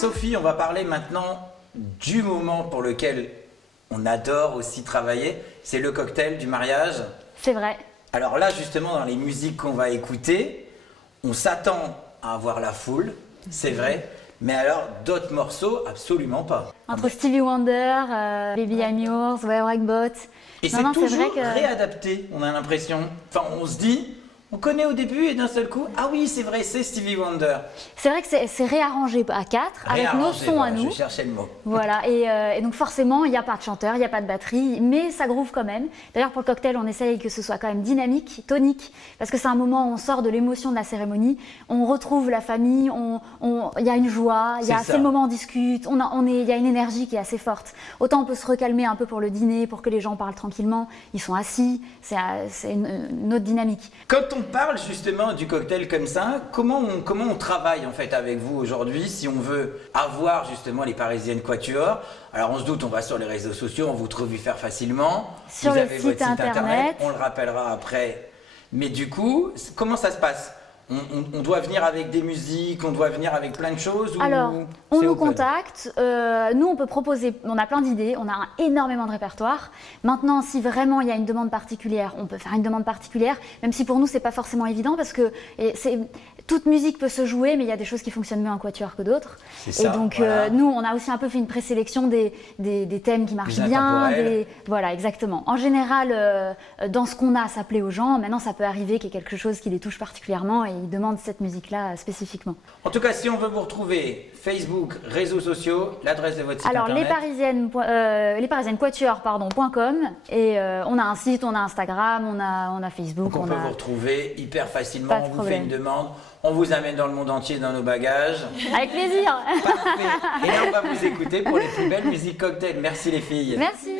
Sophie, on va parler maintenant du moment pour lequel on adore aussi travailler. C'est le cocktail du mariage. C'est vrai. Alors là, justement, dans les musiques qu'on va écouter, on s'attend à avoir la foule, c'est vrai. Mais alors, d'autres morceaux, absolument pas. Entre Stevie Wonder, Baby I'm Yours, Wire Rock Bot. Et c'est toujours réadapté, on a l'impression. Enfin, on se dit, on connaît au début et d'un seul coup, ah oui, c'est vrai, c'est Stevie Wonder. C'est vrai que c'est réarrangé à 4 avec nos sons voilà, à nous. Je cherchais le mot. Voilà, et donc forcément, il n'y a pas de chanteur, il n'y a pas de batterie, mais ça groove quand même. D'ailleurs, pour le cocktail, on essaye que ce soit quand même dynamique, tonique, parce que c'est un moment où on sort de l'émotion de la cérémonie, on retrouve la famille, il y a une joie, c'est le moment où on discute, il y a une énergie qui est assez forte. Autant on peut se recalmer un peu pour le dîner, pour que les gens parlent tranquillement, ils sont assis, c'est une autre dynamique. Quand on parle justement du cocktail comme ça, comment on travaille en fait avec vous aujourd'hui si on veut avoir justement les Parisiennes Quatuor? Alors on se doute, on va sur les réseaux sociaux, on vous trouve y faire facilement. Sur vous le avez site votre site internet, on le internet. rappellera après. Mais du coup, comment ça se passe? On doit venir avec des musiques, on doit venir avec plein de choses Alors, on nous open contacte, nous on peut proposer, on a plein d'idées, on a énormément de répertoire. Maintenant, si vraiment il y a une demande particulière, on peut faire une demande particulière, même si pour nous c'est pas forcément évident parce que toute musique peut se jouer, mais il y a des choses qui fonctionnent mieux en quatuor que d'autres. Et donc voilà. nous, on a aussi un peu fait une présélection des thèmes qui marchent bien. Voilà, exactement. En général, dans ce qu'on a, ça plaît aux gens. Maintenant, ça peut arriver qu'il y ait quelque chose qui les touche particulièrement et ils demandent cette musique-là spécifiquement. En tout cas, si on veut vous retrouver, Facebook, réseaux sociaux, l'adresse de votre site internet. Les Parisiennes Quatuor.com et on a un site, on a Instagram, on a Facebook. Donc on peut vous retrouver hyper facilement, on vous fait une demande, on vous amène dans le monde entier dans nos bagages. Avec plaisir. Parfait. Et là, on va vous écouter pour les plus belles musiques cocktail. Merci les filles. Merci.